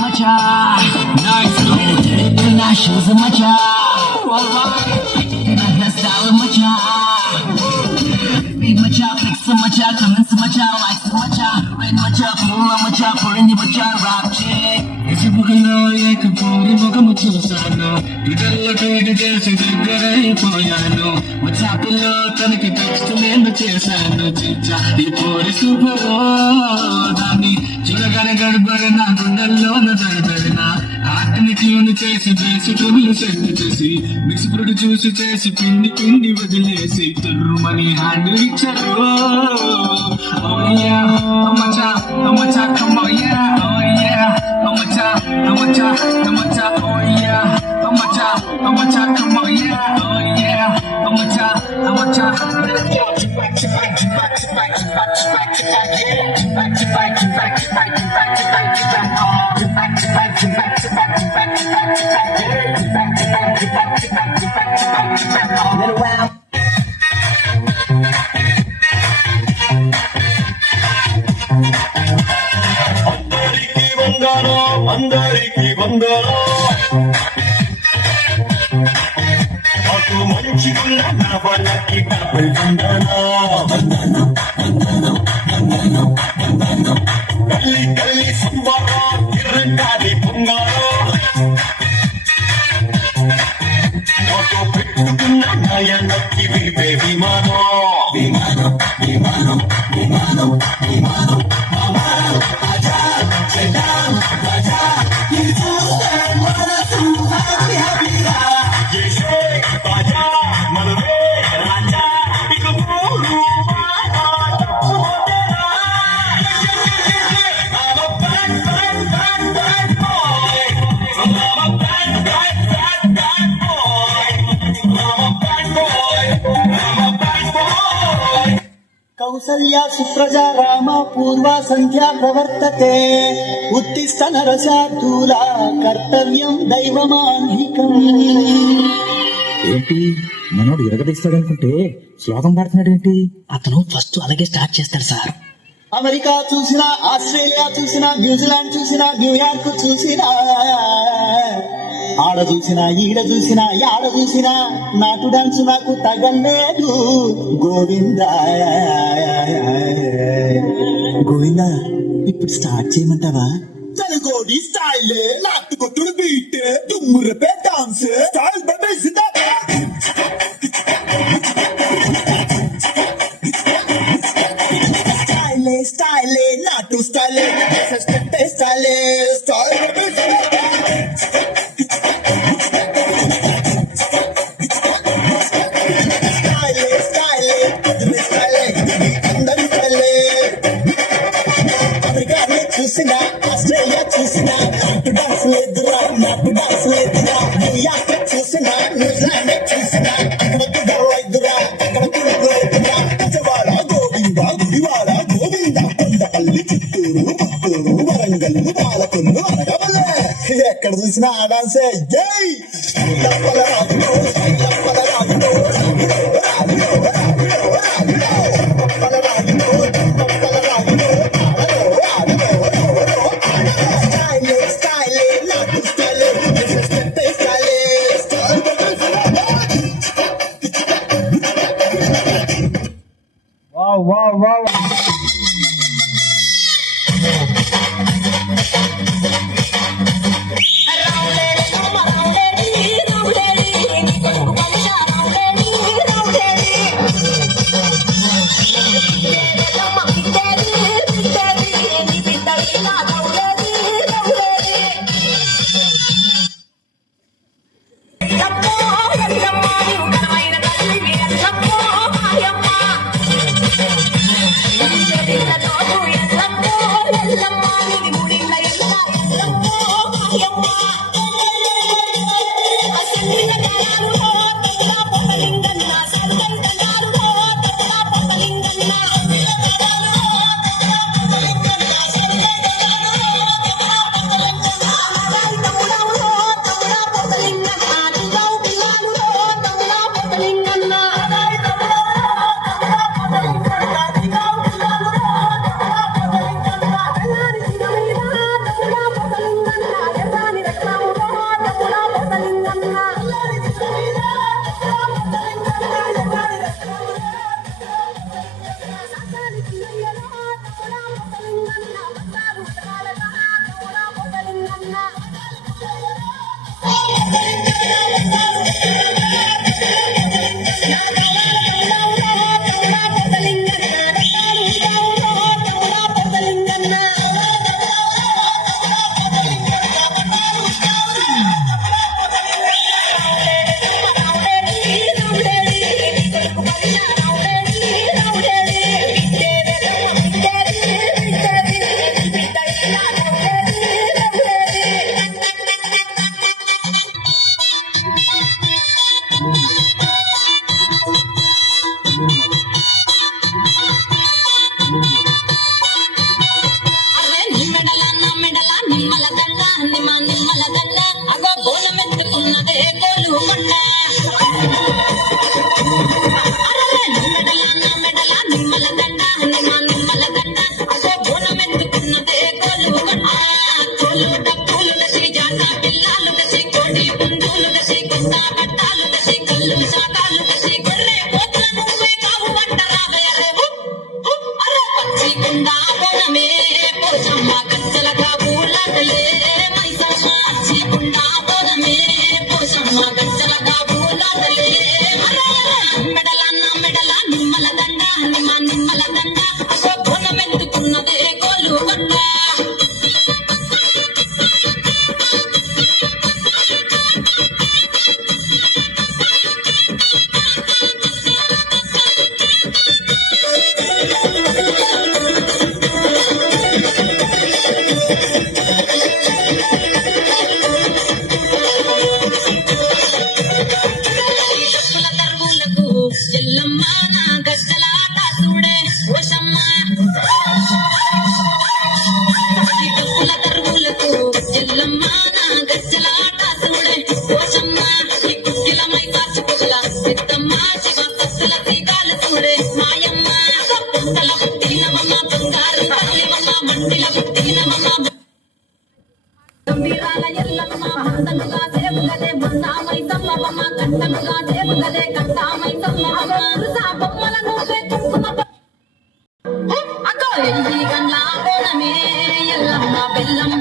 మచా nice నా shoes మచా నా హెయిర్ స్టైల్ మచా Big macha, fix macha, commence macha, likes macha, red macha, full macha, foreign macha, rap chick. ఫేస్బుక్లో ఏకపోరి ముఖము చూశాను, ట్విట్టర్లో ట్వీట్ చేసి దగ్గరైపోయాను, వాట్సాప్లో తనకి టెక్స్ట్ నేను చేశాను. చిచ్చా ఈ పోరి సూపర్, దాన్ని చూడగానే గడబడి నా గుండెల్లోన దడదడిన హార్ట్ని ట్యూన్ చేసి బేసి ట్యూన్లు సెట్ చేసి మిక్స్ ఫ్రూట్ చూసి చేసి పిండి పిండి వదిలేసి తుర్రుమని హ్యాండ్ ఇచ్చారు. Oh yeah, oh macha, oh macha, come on yeah, oh yeah, oh macha, oh macha, oh macha, oh yeah, oh macha, oh macha, come on yeah, oh yeah, oh macha, oh macha. Little wow. అందరికి వందలో అటు మంచిగున్న నా వాళ్ళకి double వందనా గల్లి గల్లి సంబరా కిరంగాలి పొంగాలో నాతో పెట్టుకున్న నయనకి విపే విమానం విమానం విమానం విమానం విమానం కౌసల్యా సుప్రజా రామ పూర్వ సంధ్యా ప్రవర్తతే ఉత్తిష్ట నరశార్దూలా కర్తవ్యం దైవమాన్వికం. ఏంటి మనోడు ఎరగదీస్తాడనుకుంటే శ్లోకం పాడుతున్నాడేంటి? అతను ఫస్ట్ అలాగే స్టార్ట్ చేస్తాడు సార్. అమెరికా చూసినా, ఆస్ట్రేలియా చూసినా, న్యూజిలాండ్ చూసినా, న్యూయార్క్ చూసినా, ఆడ చూసినా ఈడ చూసినా యాడ చూసినా నాటు డాన్స్ నాకు తగలేదు. గోవిందా గోవిందా ఇప్పుడు స్టార్ట్ చేయమంటావా? తెలుగోడి స్టైల్ నాటు కొట్టుడు బీట్ దుమ్మురపే డాన్స్ స్టైల్ బేసిదా స్టైలే స్టైలే నాటు స్టైలే స్టైలే స్టైలే చూసినా ఆస్ట్రేలియా చూసినా నాటు డాన్స్ లేదురా నాటు డాన్స్ లేదురా న్యూయార్క్ చూసినా న్యూజిలాండ్ చూసినా అక్కడ కుదరలేదురా అక్కడ కుదరలేదురా విజయవాడ గోవిందా గుడివాడ గోవిందా కొండపల్లి చిత్తూరు పత్తూరు వరంగల్ పాలకొల్లు అనగవలే ఎక్కడ చూసినా ఆ డాన్సే. జై లప్పల రాజులో లప్పల రాజులో వావ్ వావ్ బెల్లం